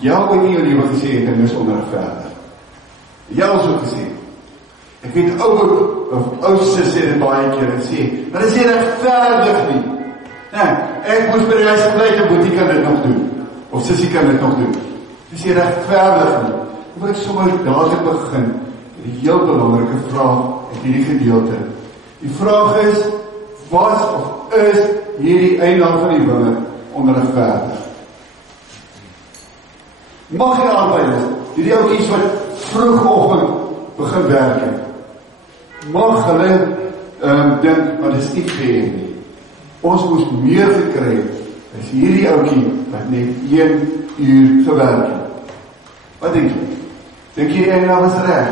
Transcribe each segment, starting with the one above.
Jy het nie jou lewe gesê het en is onregverdig. Jy het so gesê. Ek weet ou sussie het baie keer gesê, maar dit is nie regverdig nie. Nee, ek moes by die huis gebly, Boetie kan dit nog doen. Of sussie kan dit nog doen. Dit is nie regverdig nie. Dan wil ek sommer dadelik begin met die heel belangrike vraag in hierdie gedeelte. Die vraag is, was of is hierdie eienaar van die wingerd onregverdig? Mag jy arbeiders, hierdie ouetjies wat vroegoggend begin werk het, mag hulle dink, maar dit is nie fair nie. Ons moes meer gekry het, as hierdie ouetjie wat net 1 uur gewerk het. Wat denk jy? Denk jy die eienaar was reg?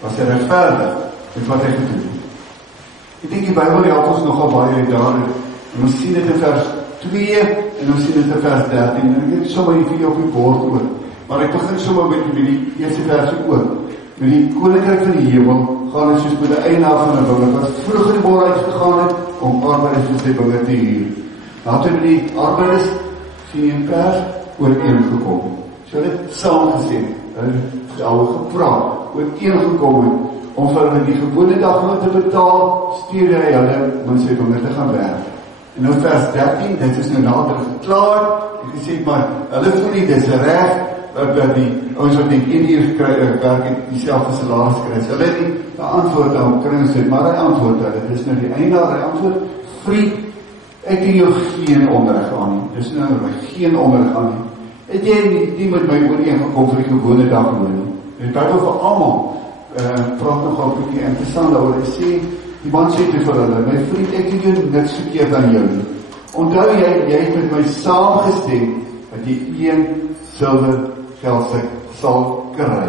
Was hy regverdig met wat hy gedoen het? Ek dink die Bybel help ons nogal baie daarin. En ons sien dit in vers 2 en ons sien dit in vers 13. En ek het sommer die video op die bord oor. Maar ek begin sommer met die eerste vers ook. Met die koninkryk van die hemel gaan het soos met die eienaar van 'n wingerd wat vroeg in die bor uitgegaan het om arbeiders vir sy wingerd te huur. Later het die arbeiders sien in pers ooreengekom. So hulle het saam gesê, hulle het al gepraat, ooreengekom het om vir hulle die gewone dagloon te betaal, stuur hy hulle om sy wingerd te gaan werk. En nou vers 13, dit is nou nader geklaar, en gesê, maar hulle voel nie, dit is reg, dat die ouens wat net 1 uur werk het, dieselfde salaris kry. Hulle het nie die antwoord aan kring, maar hy antwoord hulle, dit is nou die eienaar, hy antwoord, vriend, ek het jou geen onderrig aan nie, dis nou geen onderrig aan nie. Het jy nie met my ooreengekom vir die gewone dagloon nie? Die Bybel vir almal praat nogal 'n bietjie interessant daaroor. Hy sê, die man sê vir hulle, my vriend, ek het jou niks verkeerd aan jou nie. Onthou jy het met my saamgestem dat jy 1 silwer geldstuk sal kry.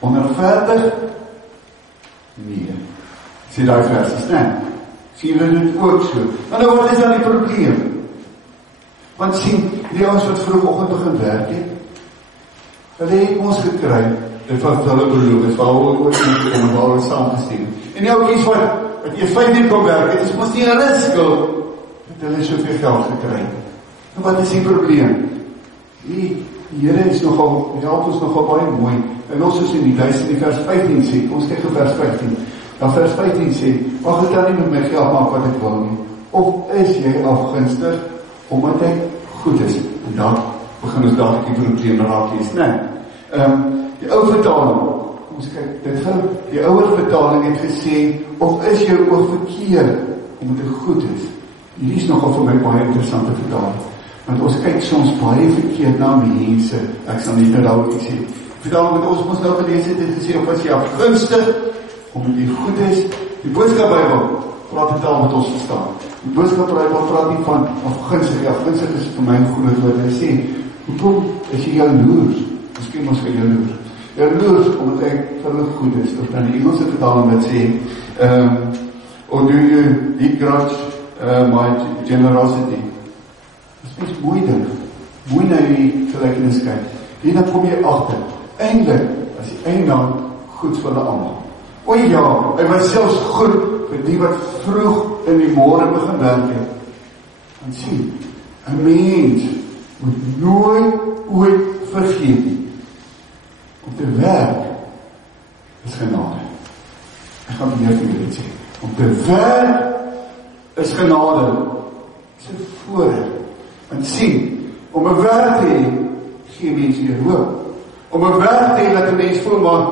Onregverdig? Nee. Sê daai verses, nee. Sien julle dit ook so? Maar nou wat is dan die probleem? Want sien, die ouens wat vroegoggend begin werk het, hulle het ons gekry, dit wat hulle beloof is, waar hulle ooreengekom en waar hulle saamgestem. En die ouetjies wat jy 5 uur kom werk het, is mos nie hulle skuld, dat hulle soveel geld gekry. En wat is die probleem? Die Here is nogal, die help ons nogal baie mooi, en ons is in die lys in die vers 15 sê, ons kyk op vers 15, dan vers 15 sê, mag ek dan nie met my geld maak wat ek wil nie, of is jy afgunstig, omdat hy goed is, en dan begin ons dadelijk die probleem raak lees, nee. Die ou vertaling, ons kyk, die ouer vertaling het gesê, of is jou oog verkeerd, omdat hy goed is. Hierdie is nogal vir my baie interessante vertaling, want ons kyk soms baie verkeerd na mense, ek sal nie nou iets sê, vertaling met ons moes nou gelees het gesê, of is jy afgunstig, omdat jy goed is, die boodskap Bybel, praat het al met ons verstaan. Die boodskap praat nie van afgunstig. Ja, afgunstig is vir my 'n groot woord. Hy sê, hoekom is jy jaloers? Miskien ons vir jaloers. Jaloers omdat hy vir hulle goed is. Of dan die Engelse vertaling wat sê, or do you begrudge my generosity? Dit is mooi ding. Mooi na die gelykenis kyk. En dan kom jy agter. Eintlik as die eienaar goed vir hulle almal. O ja, hy was selfs goed vir die wat vroeg in die môre begin werk het. En sien, 'n mens moet nooit ooit vergeet nie. Om te werk is genade. Ek gaan meer vir julle sê. Om te werk is genade. Dis 'n voorreg. En sien, om 'n werk te hê, gee mense weer hoop. Om 'n werk te hê dat 'n mens voel maar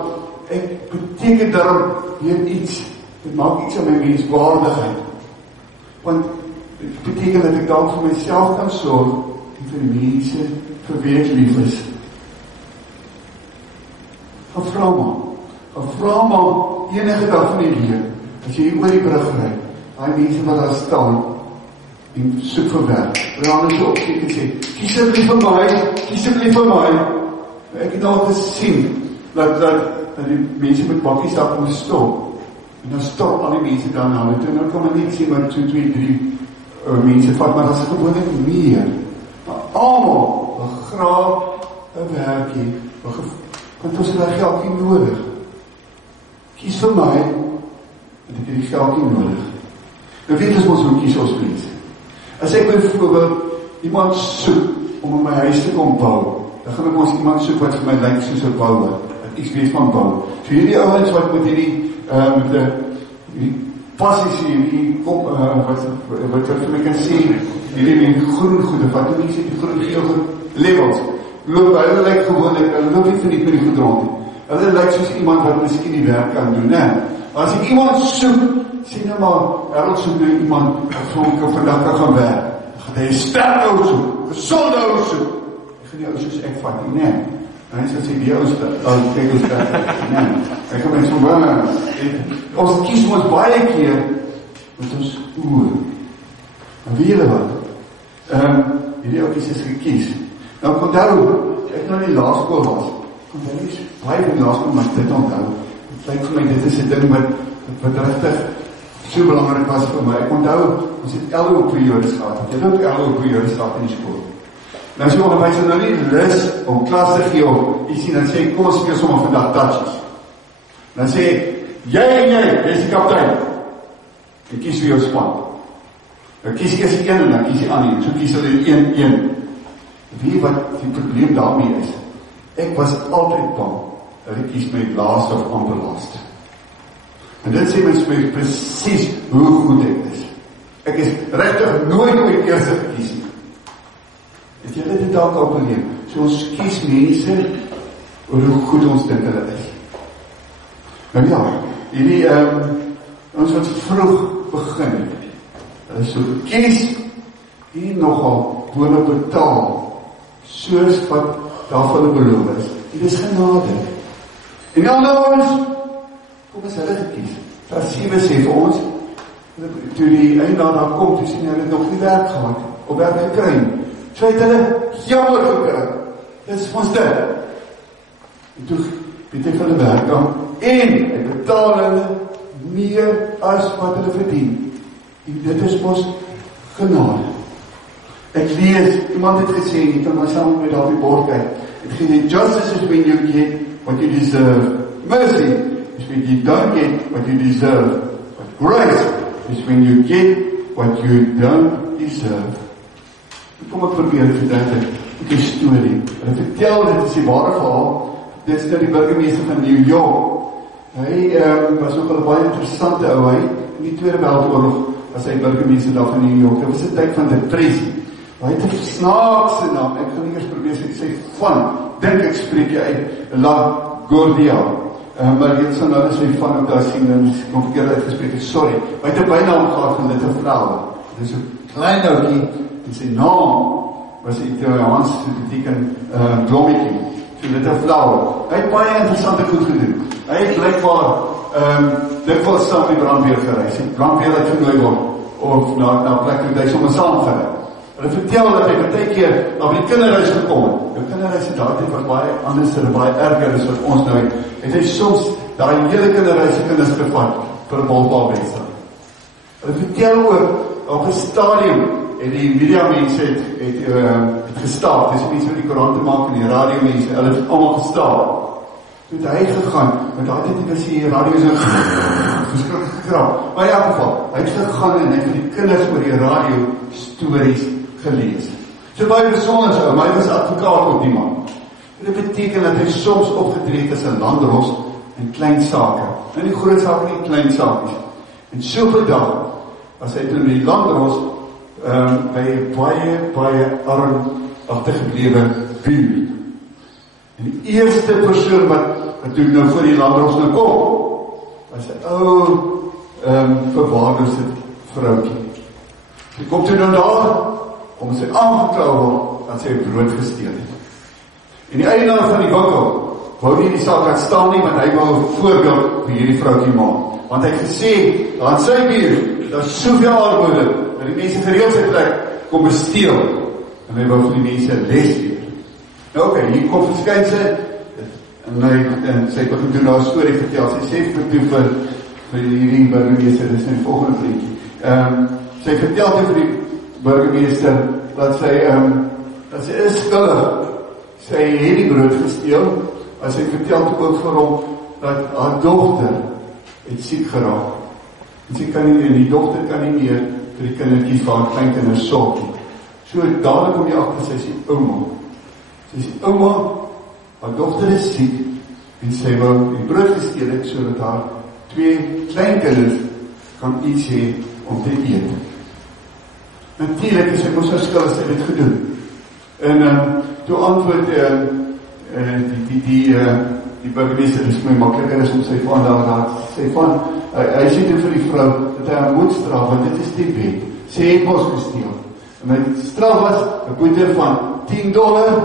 ek beteken daarom weer iets. Dit maak iets aan my menswaardigheid. Want dit beteken dat ek dalk vir myself kan sorg en vir die mense vir wie ek lief is. Vra maar enige dag van die lewe, as jy oor die brug ry, daai mense wat daar staan en soek vir werk, raak hulle so opkyk en sê, kies asseblief vir my. Ek het al gesien dat die mense met bakkies daar moet stop. En dan stop al die mense daar na hulle toe. Nou kan men nie sê maar 2, 2, 3 mense vat, maar dat is gewoonlik meer. Maar almal wil graag 'n werkie, want ons het daai geld nie nodig. Kies vir my, en ek het die geld nie nodig. Nou weet ons moet kies ons mense. As ek byvoorbeeld iemand soek om om my huis te kom bou. Dan gaan ek ons iemand soek wat vir my lyk soos 'n bouer, wat iets weet van bou. So hierdie ouens wat met hierdie passies hierdie wat vir my kan sê, hierdie groen goede, wat doen nie sê die groen geel levels, loop, hulle lyk gewoonlik, hulle loop nie verniet met die goed rond nie. Hulle lyk soos iemand wat miskien die werk kan doen, né? Maar as ek iemand soek, sê nou maar, Harold soek nou iemand wat vandag kan gaan werk. Gaan hy 'n sterk ou soek, 'n gesonde ou soek. Ek gaan die ou soos ek vat nie, né? En hy sê die ou kyk ons sterk, né? Ek gaan my so ons kies ons baie keer met ons oor. En weet julle wat? Hierdie oukies is gekies. Nou onthou, ek nou in die laerskool was, onthou is baie van die laerskool, maar dit onthou. Het lyk vir my, dit is 'n ding wat regtig so belangrik was vir my. Ek onthou, ons het LO-periodes gehad. Het jy ook LO-periodes gehad in die skool? Nou so onderwyser nou nie lus om klas te gee of ietsie, dan sê, kom ons speel sommer vandag touches. Dan sê, jy en jy is die kaptein. En kies vir jou span. Dan kies eers die een en dan kies die ander. So kies hulle 1-1. Weet wat die probleem daarmee is? Ek was altyd bang dat ek kies my laaste of amper laaste. En dit sê my presies hoe goed ek is. Ek is regtig nooit ooit eerste gekies nie. Het julle dit dalk al beleef? So ons kies mense oor hoe goed ons dink hulle is. Nou ja, hierdie ons wat vroeg begin, so kies hier nogal boonop betaal, soos wat daarvan beloof is. Dit is genade. En die ander ons, kom is hulle gekies. Vers 7 sê vir ons, toe die eindelaar daar kom, toe sien hulle nog nie werk gehad, of werk gekry. So het hulle jammer gekry. Dit is ons dit. En toe het hy vir hulle werk aan, en hy betaal hulle meer as wat hulle verdien. En dit is ons genade. Ek lees, iemand het gesê, ek kan maar saam met daar op die bord kyk, het gesê, justice is when you get what you deserve. Mercy is when you don't get what you deserve. But grace is when you get what you don't deserve. Kom ek probeer vertel die storie. Hulle vertel, dit is die ware verhaal, dit is nou die burgemeester van New York. Hy was ook al baie interessante ou, hy in die Tweede Wêreldoorlog was hy burgemeester daar van New York. Dit was 'n tyd van depressie. Hy het 'n snaakse naam, ek gaan nie eers probeer sê van, dink ek spreek jy uit, LaGuardia. Maar jy sal nou sê van op daar sien, en kom verkeerd uitgespreek, sorry. Hy het 'n bynaam gehad van Little Flower. Dit is 'n klein oukie, en sy naam was die Italiaans, dit beteken blommetjie, so Little Flower. Hy het baie interessante goed gedoen. Hy het blijkbaar dikwels saam die brandweer gereis. Die brandweer het genooi word, of na plek toe hy sommer saam gereis. Hulle vertel dat hy baie keer na die kinderhuis gekom het. Die kinderhuis het daardie was baie anders en baie erger as wat ons nou het. Het hy soms daai hele kinderhuis se kinders gevat vir 'n bolbalwedstryd. Hulle vertel ook op 'n stadium en die media mense het gestaap. Dis mense wat die koerante maak en die radio mense, hulle het almal gestaap. Toe het hy gegaan, want daai tyd was die radio so verskriklik gekrap. Maar in elk geval, hy het gegaan en hy het vir die kinders oor die radio stories gelees. So baie besonder so, maar hy was advokaat op die man. Dit beteken dat hy soms opgetree het as 'n landros en klein sake. Nou nie groot sake nie, klein sake. En so op 'n dag was hy toe in die landros by 'n baie arm agtergeblewe buurt. En die eerste persoon wat toe nou voor die landros nou kom, was 'n ou verwaarloosde vroukie. Sy kom toe nou daar, om sy aangeklou word, dat sy brood gesteel het. En die eienaar van die winkel, wou nie die saak laat staan nie, want hy wou 'n voorbeeld vir hierdie vroukie maak. Want hy het gesê, aan sy buurt, daar is soveel armoede, dat die mense gereeld sy plek kom besteel, en hy wou vir die mense 'n les leer. Nou oké, hier kom verskyn sy, en sy begin toe nou 'n storie vertel. Sy sê vir hierdie burgemeester, dit is in die volgende prentjie. Sy vertel toe vir die burgemeester dat sy is skuldig. Sy het die brood gesteel, en sy vertel toe ook vir hom dat haar dogter het siek geraak. En sy kan nie meer, die dogter kan nie meer vir die kindertjies vir haar kleinkinders sorg nie. So dadelik kom jy agter, sy is die ouma. Sy is die ouma, haar dogter is siek, en sy wou die brood gesteel het, sodat haar 2 kleinkinders kan iets hê om te eet. Natuurlijk is sy moes haar skuld, sy het gedoen. En toe antwoord die burgemeester, is my makkeliker is om sy van daar, hy sê toe vir die vrou, dat hy haar moet straf, want dit is die wet. Sy het mos gesteel. En my straf was, 'n boete van $10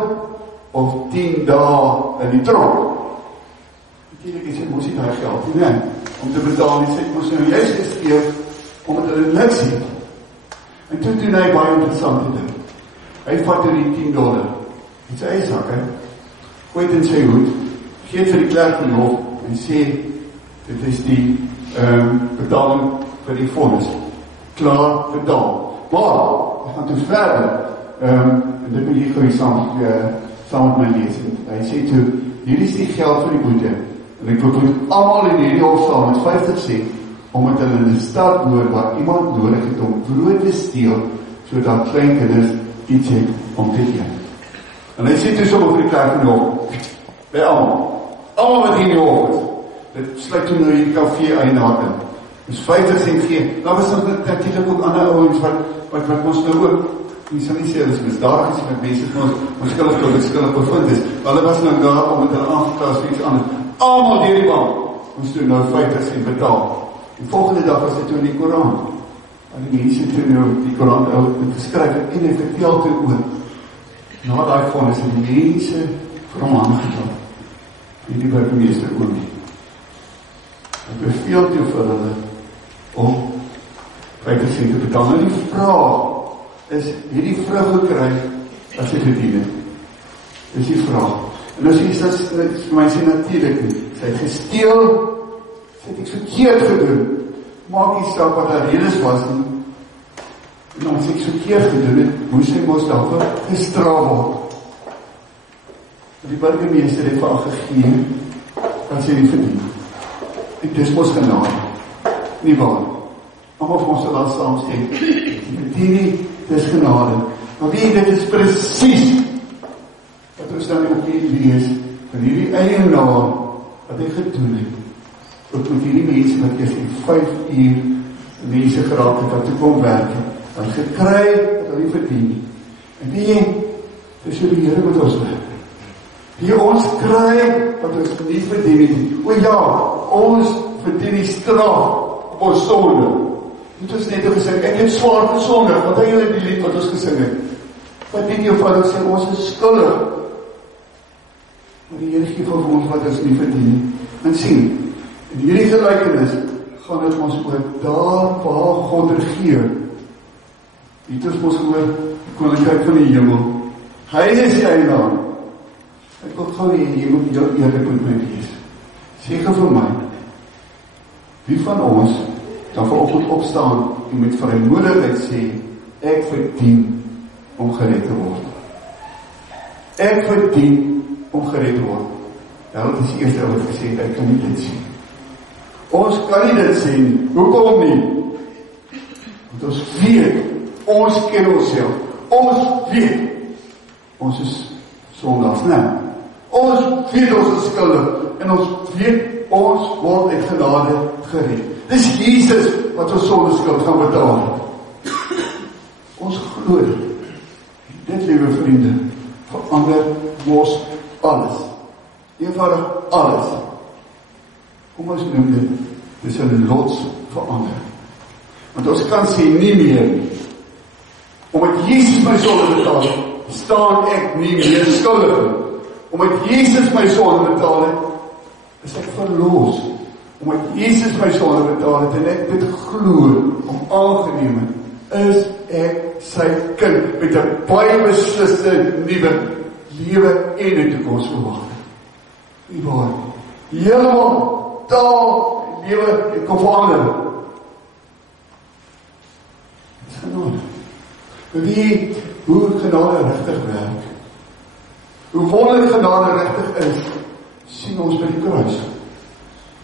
of 10 dae in die tronk. Natuurlijk is het mos nie daai geld nie, om te betaal, nie, sy het mos nou juist gesteel, omdat hulle niks het. En toe doen hy baie interessante ding. Hy vat toe die $10 in sy eisak, gooi het in sy hoed, gee het vir die klerk van die hof, en sê, dit is die betaling vir die vonnis. Klaar betaal. Maar, hy gaan toe verder, en dit moet hier gooi saam met my lees. Hy sê toe, hier is die geld vir die boete, en ek wil allemaal in hierdie hof saam met 50 cent, omdat hulle in die stad hoor waar iemand nodig het om brood te steel, sodat kleinkinders iets het om te eet. En hy sê toe sommer vir die klerk van die hof, by allemaal wat hier in die hof is, dit sluit toe nou hierdie café eienaar in. Dus 50 cent gee, daar was nog natuurlijk ook ander ouwens wat ons nou ook, nie sal nie sê, dat is misdadig is met mense van ons skuldig bevind is, maar hulle was nou daar om het hulle aangeklaas vir iets anders. Allemaal deur die bank, ons toe nou 50 cent betaal. Die volgende dag was dit toe in die Koran. En die mense toe nou die Koran geskryf en hy vertel toe oor. Na daai vonnis het die mense vir hom aangeklaar. En die burgemeester ook nie. Hy beveel toe vir hulle om 50 cent te betaal. Nou die vraag is, hierdie vrou gekry as sy verdien het? Dis die vraag. En as jy sê, vir my sê natuurlijk nie, sy het gesteel, sy het iets verkeerd gedoen, maak nie saak wat haar redes was nie, en as ek verkeerd gedoen het, moes sy mos daarvoor gestraaf word. Die burgemeester het vir haar gegee, wat sy nie verdien. En dis mos genade, nie waar. Allemaal van ons sal daar saamstem, die verdien nie, dis genade. Maar weet, dit is precies wat ons dan ook hier lees, van hierdie eienaar, wat hy gedoen het, ook met hierdie mense, wat is in 5 uur mense geraak het, wat toe kom werk, wat gekry, wat hy verdien. En weet, dis hoe die Here met ons werk. Die ons kry, wat ons nie verdien het. O ja, ons verdien die straf op ons sonde. Het ons net gesing, ek het swaar gesondig, wat hy julle die lied wat ons gesing het. Wat weet jy of wat ons sê, ons is skuldig. Maar die Here gee vir ons wat ons nie verdien. En sien, in hierdie gelykenis gaan het ons oor daar waar God regeer. Het ons ons gehoor, die koninkryk van die hemel. Hy is die eienaar. Ek wil gauw nie, jy moet heel eerlik met my wees. Sê gou vir my, wie van ons dan vanoggend opstaan en met vrymoedigheid sê, ek verdien om gered te word. Ek verdien om gered te word. Ja, dat is die eerste wat gesê het, ek kan nie dit sê. Ons kan nie dit sê nie. Hoekom nie? Want ons weet, ons ken onsself. Ons weet, ons is sondags, nee. Ons weet ons is skuldig, en ons weet, ons word uit genade gered. Dis Jesus wat ons sondeskuld gaan betaal. Ons glo dit, liewe vriende, verander mos alles. Eenvoudig alles. Kom ons noem dit, dis 'n lotsverander. Want ons kan sê nie meer, omdat Jesus my sonde betaal het, staan ek nie meer skuldig. Omdat Jesus my sonde betaal het, is ek verlos. Omdat Jesus my sonde betaal het, en ek dit glo, om aangeneem het, is ek sy kind, met 'n baie besliste nuwe lewe en 'n toekoms verwag. Nie waar? Helemaal taal, lewe, en kom verander. Dit is genade. Weet hoe genade regtig werk. Hoe wonderlik genade regtig is, sien ons by die kruis.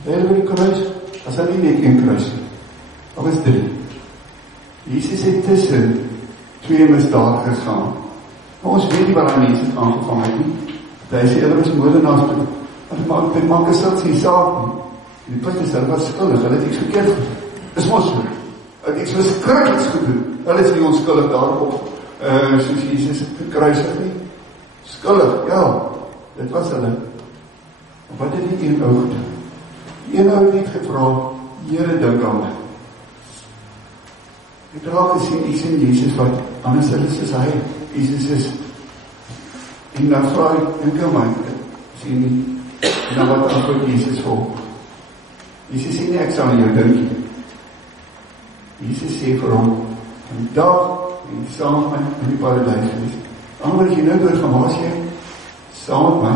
Daar by die kruis, as hy nie net een kruis nie. Daar was 3. Jesus het tussen 2 misdadigers gaan. Maar ons weet nie wat die mense aangevang het nie. Hy sê, hulle was moordenaars, dit maak asselfs nie saak nie. Die punt is, hulle was skuldig, hulle het iets verkeerd gedoen. Is ons so. Hulle het iets verskrikliks gedoen. Hulle is nie onskuldig daarop, soos Jesus gekruisig nie. Skuldig, ja, dit was hulle. Maar wat het die een ou gedoen? Die een ou het net gevra, Here, dink aan my. Ek het al gesien, iets in Jesus wat anders is as hy. Jesus is, en dan vraag ek, dink aan my, sien nie, en dan wat antwoord Jesus volg. Jesus sê nie, ek sal aan jou dink. Jesus sê vir hom, vandag, en saam met my in die paradijs gewees. Anders jy nou door van was jy, saam met my,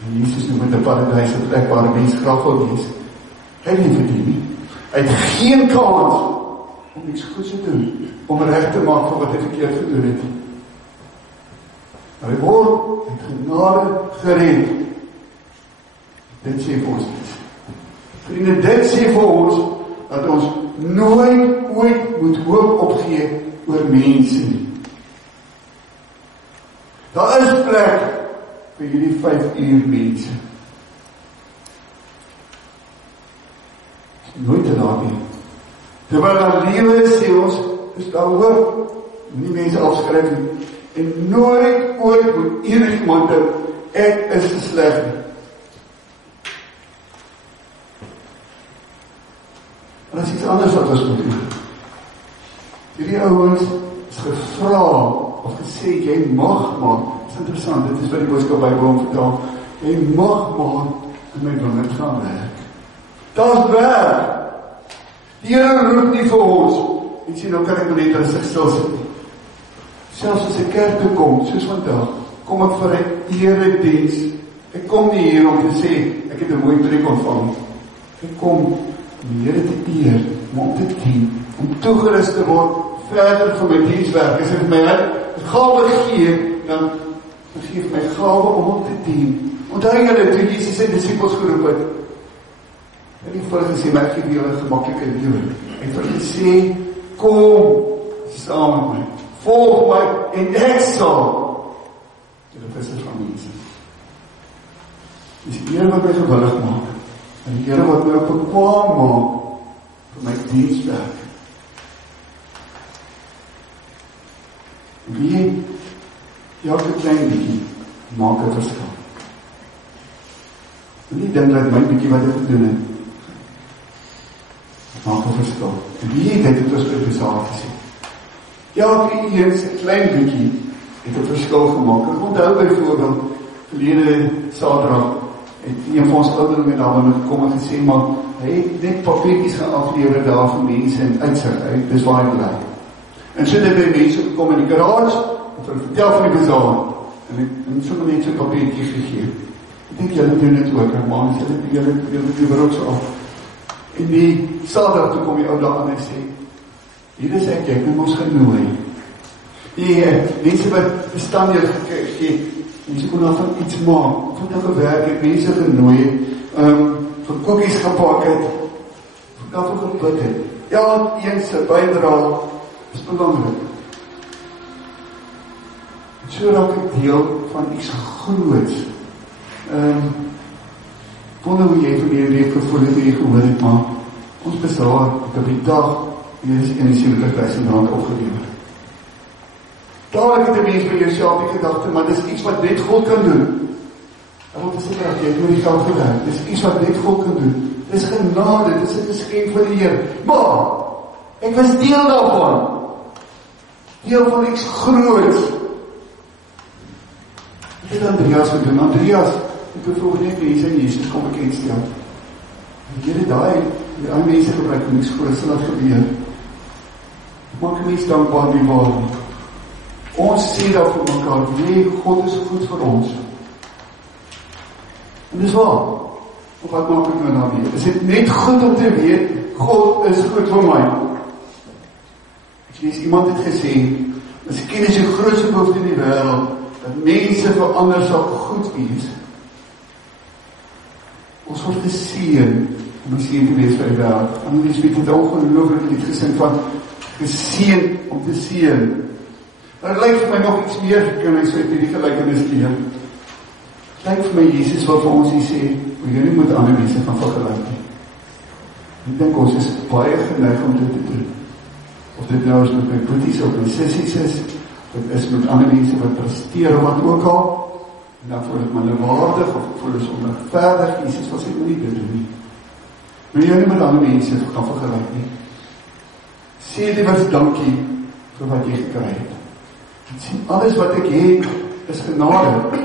en Jesus noem met die paradijs, een plek waar die mens graag wil wees. Hy het nie verdien nie. Hy het geen kans om iets goeds te doen, om recht te maak van wat hy verkeerd gedoen het. Hy word met genade gered. Dit sê vir ons iets. Vrienden, dit sê vir ons, dat ons nooit ooit moet hoop opgee oor mense nie. Daar is plek vir jullie 5 uur mense. Nooit te laat nie. Terwyl daar lewe is, sê ons, is daar hoop. Nie mense afskryf nie. En nooit ooit moet iemand dink, ek is te sleg nie. En dat is iets anders wat ons moet doen. Hierdie ouens is gevra, of gesê, jy mag maar, dit is interessant, dit is wat die boodskap by Bybel vertel, jy mag maar in my binnend gaan werk. Dat is werk. Die Here roep nie vir ons, en sê, nou kan ek net rustig stil sit nie. Selfs as ek kerk toe kom, soos vandag, kom ek vir 'n erediens. Ek kom nie hier om te sê, ek het 'n mooi preek ontvang. Ek kom om die Here te eer, om te dien, om toegerus te word, verder vir my dienswerk. As ek my gawe gee, dan geef my gawe om te dien. Onthou julle, toe Jesus sy disippels geroep het, en die volk gesê, maar ek gee julle 'n gemaklike lewe. Hy het gesê, kom saam met my, volg my, en ek sal julle vissers van mense. Dis die Here wat my gewillig maak, en die Here wat my op 'n kwaam maak vir my dienswerk. Wie elke klein bietjie maak 'n verskil. En nie dink dat my bietjie wat ek gedoen het, maak 'n verskil. En wie dit het ons besaak gesien. Elke een se klein bietjie het 'n verskil gemaak. Ek onthou byvoorbeeld verlede Saterdag het een van ons ouderlinge met name gekom en gesê, maar hy het net papiertjies gaan aflewer daar vir mense in uitsig. Dis waar hy bly. En so het by mense gekom in die garage en vertel van die bazaar. En so net so papiertjies gegee. Ek dink julle doen dit ook, en man, julle doen ook so af. En die Saterdag toe kom die ou daar aan en sê, hier is ek het ons genooi. Die mense wat bestaan hier gegee, mense kon daar van iets maak, van nou gewerk het, mense genooi, vir koekies gepak het, vir daarvoor gebid het. Ja, een se bydra is belangrik. So raak ek deel van iets groots. Wonder hoe jy van die gevoel het, hoe jy gehoor het, maar ons besaar op die dag, hier is 71.000 rand opgelewer. Dadelijk het die mens by jouself die gedachte, maar dit is iets wat net God kan doen. En wat is dit dat jy het met die geld gewerkt? Dit is iets wat net God kan doen. Dit is genade, dit is 'n geskenk van die Here. Maar, ek was deel daarvan. Deel van iets groots. Wat het Andreas gedoen? Andreas, ek het vroeg net mense in Jesus kom bekend stel. Die Here daai mense gebruik om iets groots te laat gebeur. Maak mens dankbaar die waarheid. Ons sê dat vir mekaar, nee, God is goed vir ons. En dis waar. Of wat maak ek nou daarmee? Is dit net goed om te weet, God is goed vir my? As iemand het gesê, miskien is die grootste behoefte in die wêreld, dat mense verander sal goed wees. Ons word geseën om 'n seën te wees vir die wêreld. En ons weet dit ongelooflik het gesing van geseën om te seën. Maar dit lyk vir my nog iets meer, kan ek so uit hierdie gelykenis leer. Dit lyk vir my Jesus wat vir ons hier sê, jy nie moet ander mense van vergelyk nie. Ek dink ons is baie geneig om dit te doen. Of dit nou is met my boeties of my sissies is, of dit is met ander mense wat presteer of wat ook al, en dan voel ek minderwaardig, of ek voel ek onregverdig, Jesus wat sê, moet nie dit doen nie. Maar jy nie met ander mense kan vergelyk nie. Sê liewers dankie vir wat jy gekry het. En sê, alles wat ek het, is genade.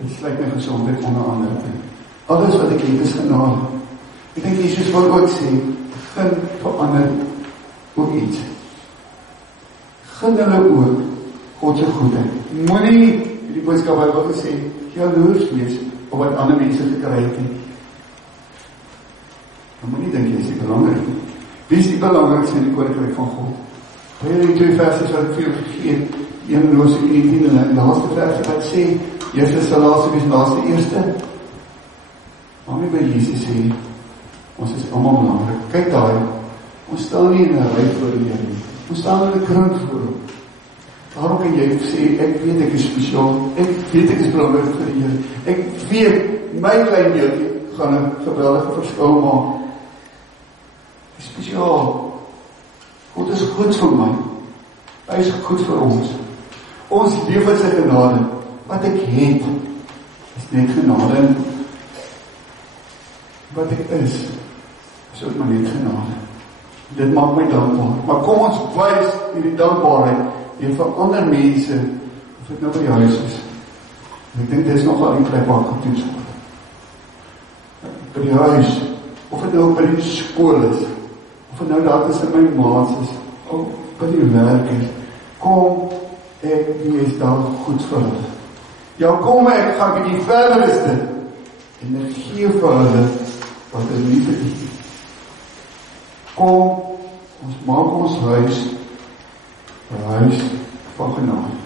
Dit sluit my gesondheid onder andere. Alles wat ek het, is genade. Ek dink Jesus wil ook sê, gun vir ander ook iets. Gun hulle ook God se goedheid. Moenie die boodskap wat wil gesê, jaloers wees op wat ander mense gekry het nie. Dan moenie dink jy is die belangrik. Wie is die belangrikste in die koninkryk van God? Die 2 versies wat ek vir jou gegee, 1 Hosea 19 en die laaste versie wat sê, eerste sal laaste wees, laaste eerste. Maar by Jesus sê, ons is allemaal belangrijk. Kyk daar, ons staan nie in 'n ry voor die Here nie. Ons staan in 'n kring voor hom. Daarom kan jy sê, ek weet ek is spesiaal, ek weet ek is belangrijk vir die Here. Ek weet, my klein deeltjie gaan 'n geweldige verskil maak. Ek is spesiaal. God is goed vir my. Hy is goed vir ons. Ons leef in sy genade. Wat ek het, is net genade. Wat ek is ook maar net genade. Dit maak my dankbaar. Maar kom ons wys hierdie dankbaarheid deur vir ander mense, of dit nou by jou huis is. En ek dink dit is nogal die plek waar getoets word. By die huis, of dit nou by die skool is, of dit nou daar tussen my maats is, of by die werk is, kom ek wees daar goed vir hulle. Ja, kom ek gaan bietjie verder is dit, en ek gee vir hulle wat hulle nie verdien. Kom, ons maak ons huis 'n huis van genade.